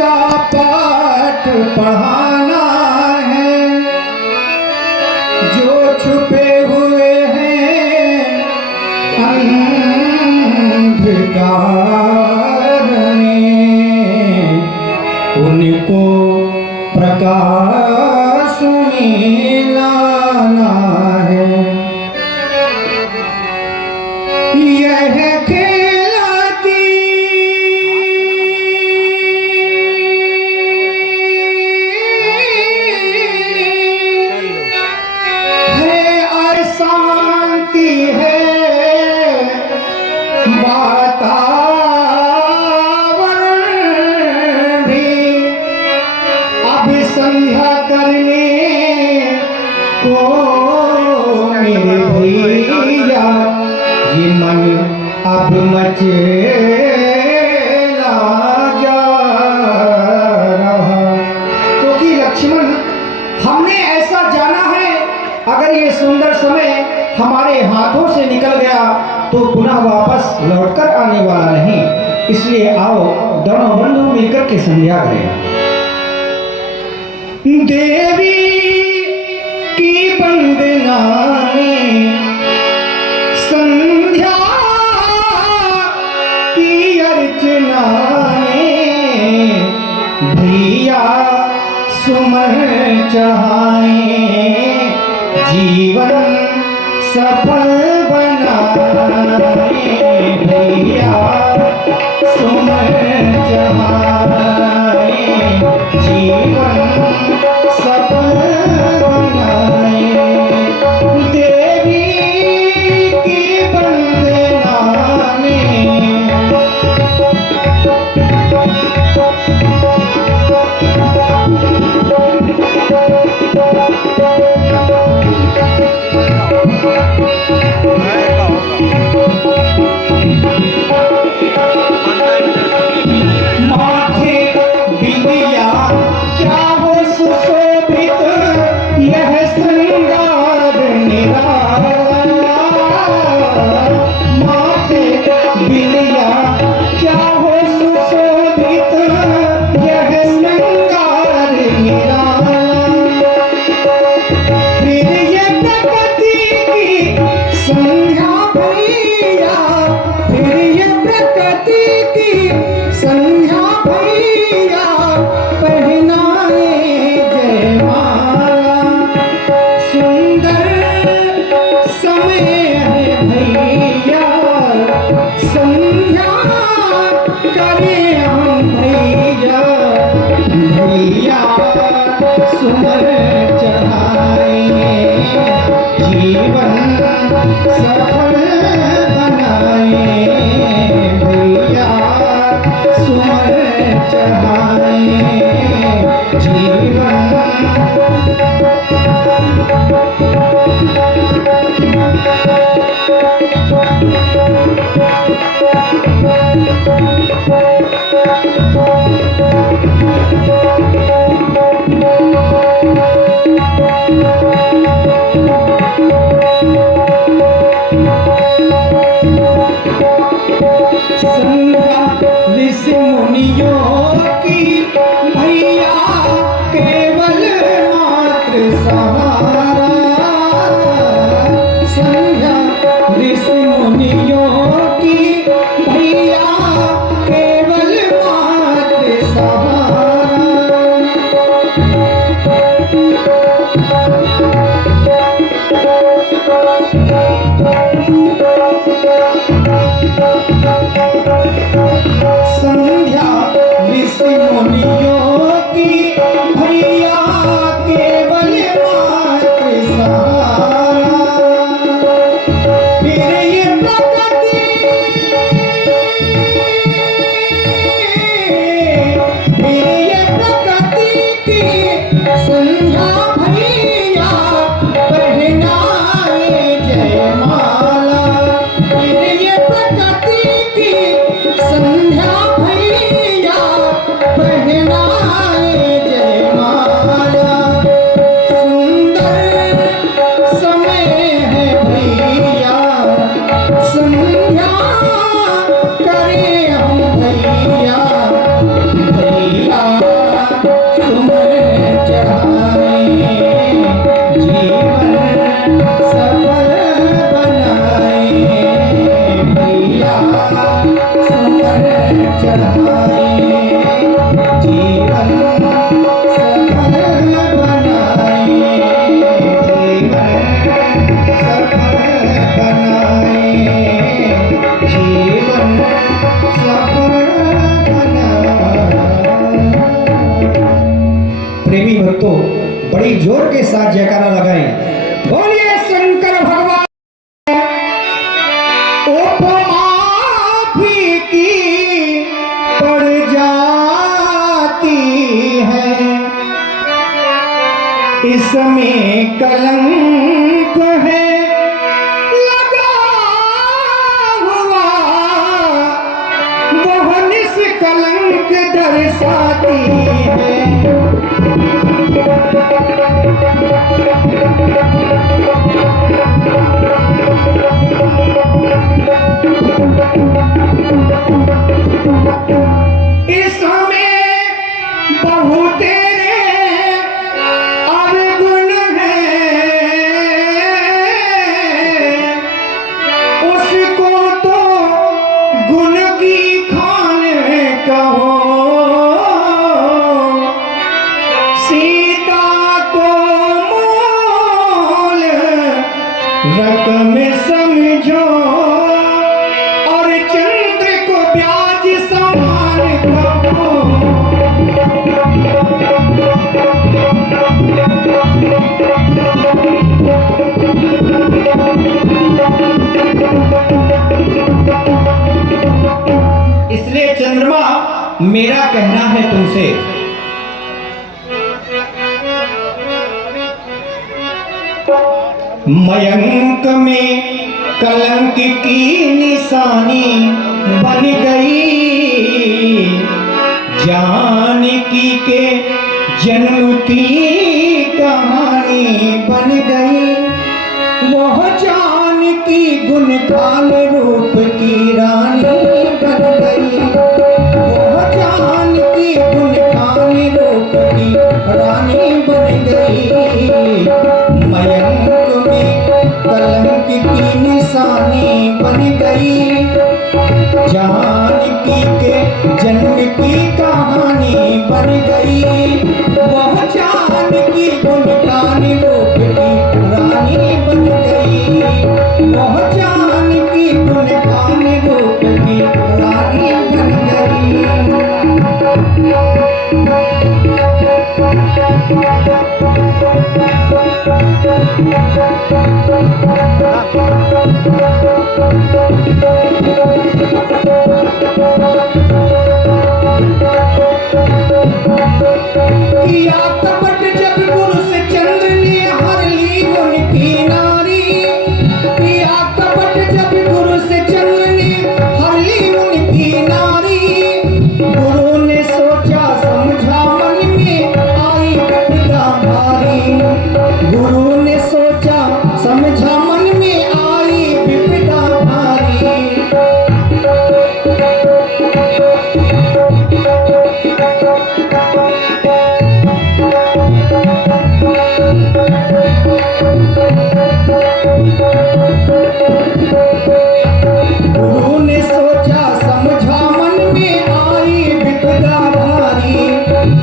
का पाठ पढ़ाना है, जो छुपे हुए हैं अंधकार में, उनको प्रकाश में लाना है। यह खिलाती है और शांति है वातावरण भी। अब संध्या करने को मेरे भैया ये मन अब मचेला जा रहा। क्योंकि लक्ष्मण, हमने ऐसा जाना है, अगर ये सुंदर समय हमारे हाथों से निकल गया तो पुनः वापस लौटकर आने वाला नहीं। इसलिए आओ दोनों बंधु मिलकर के संध्या करें। देवी की वंदना में, संध्या की अर्चना में, भैया सुमन चढ़ाएं, जीवन सफल बनाएं। भैया सुमन चढ़ाएं, जीवन सफल बनाएं। देवी की वंदना में, माथे बिंदिया क्या हो सुशोभित, यह श्रृंगार निराला। माथे बिंदिया क्या हो सुशोभित, यह श्रृंगार निराला। फिर ये प्रकृति की संध्या भैया, फिर ये प्रकृति की संध्या भैया, पहनाए जयमाला। सुंदर समय है भैया, संध्या करें हम भैया। भैया सुमन चढ़ाएं, जीवन सफल बनाएं। भैया सुमन चढ़ाएं, जीवन संध्या ऋषि मुनियों की भैया केवल मात्र सहारा। संध्या ऋषि मुनियों की भैया केवल मात्र सहारा। संध्या ऋषि मुनियों की भैया केवल मात्र सहारा। फिर ये प्रकृति, फिर ये प्रकृति की संध्या भैया, पहनाए जयमाला। फिर ये प्रकृति की संध्या भैया, पहनाए जयमाला। सुंदर समय है भैया, संध्या करें हम भैया। भैया चढ़ाए, जीवन सफल बनाए, जीवन सफल बनाए, जीवन सफल बनाए। प्रेमी भक्तों, बड़ी जोर के साथ जयकारा लगाएं। बोलिए शंकर भगवान। उपमा फीकी पड़ जाती है, इसमें कलंक है लगा हुआ, वह निष्कलंक दर्शाती है। इसमें बहुत तेरे अवगुण हैं, उसको तो गुण की खान कहो, सीता को मोल रकम समझो, और चंद्र को ब्याज समान कहो। इसलिए चंद्रमा, मेरा कहना है तुमसे, मयंक में कलंक की निशानी बन गई, जानकी के जन्म की कहानी बन गई, वह जानकी गुण काल रूप की रानी बन गई, वह जानकी गुण काल रूप की रानी बन गई। मयंक में कलंक की निशानी बन गई, जानकी के जन्म की कहानी बन गई, वह जानकी गुण काल रूप की रानी बन गई, वह जानकी गुण काल रूप की रानी बन गई। किया कपट जब गुरु से चंद्र ने हर ली उनकी नारी, किया कपट जब गुरु से चंद्र ने हर ली उनकी नारी, गुरु ने सोचा समझा मन में आई विपदा भारी, गुरु ने सोचा समझा मन में आई विपदा भारी। गुरु ने सोचा समझा मन में आई विपदा भारी,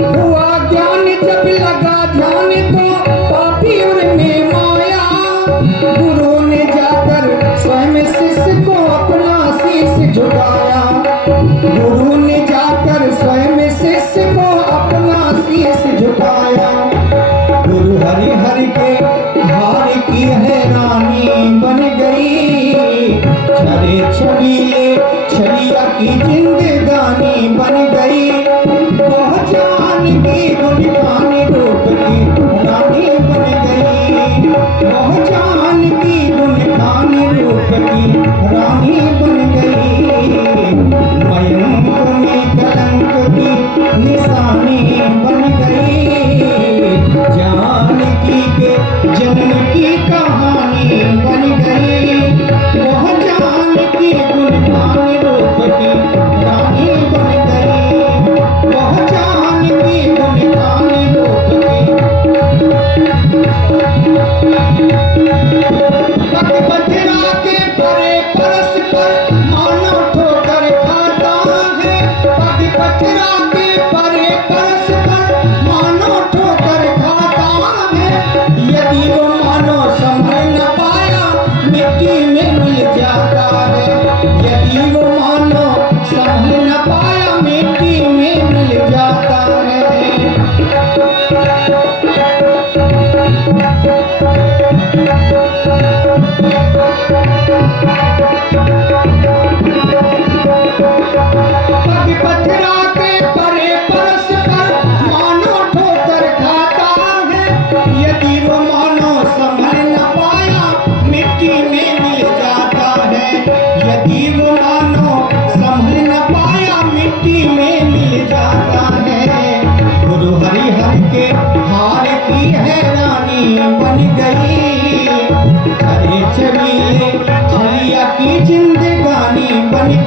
हुआ ज्ञान जब लगा ध्यान तो पापी उनमें माया, गुरु ने जाकर स्वयं शिष्य को अपना शीश झुकाया, गुरु ने जाकर स्वयं शिष्य को अपना शीश झुकाया। गुरु हरि हरि के हार की है रानी बन गई, छरे छबीले छलिया की जिंदगानी बन गई, वह जानकी गुण काल रूप की रानी बन गई, वह जानकी गुण काल रूप की रानी बन गई।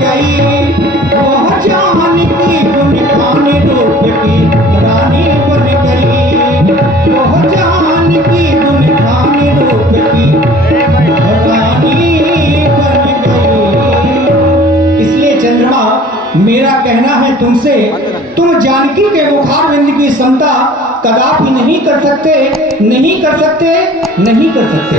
गई, वह जानकी गुण गान रूप की रानी बन गई, वह जानकी गुण गान रूप की रानी बन गई। इसलिए चंद्रमा, मेरा कहना है तुमसे, तुम जानकी के मुखारविंद की समता कदापि नहीं कर सकते, नहीं कर सकते, नहीं कर सकते।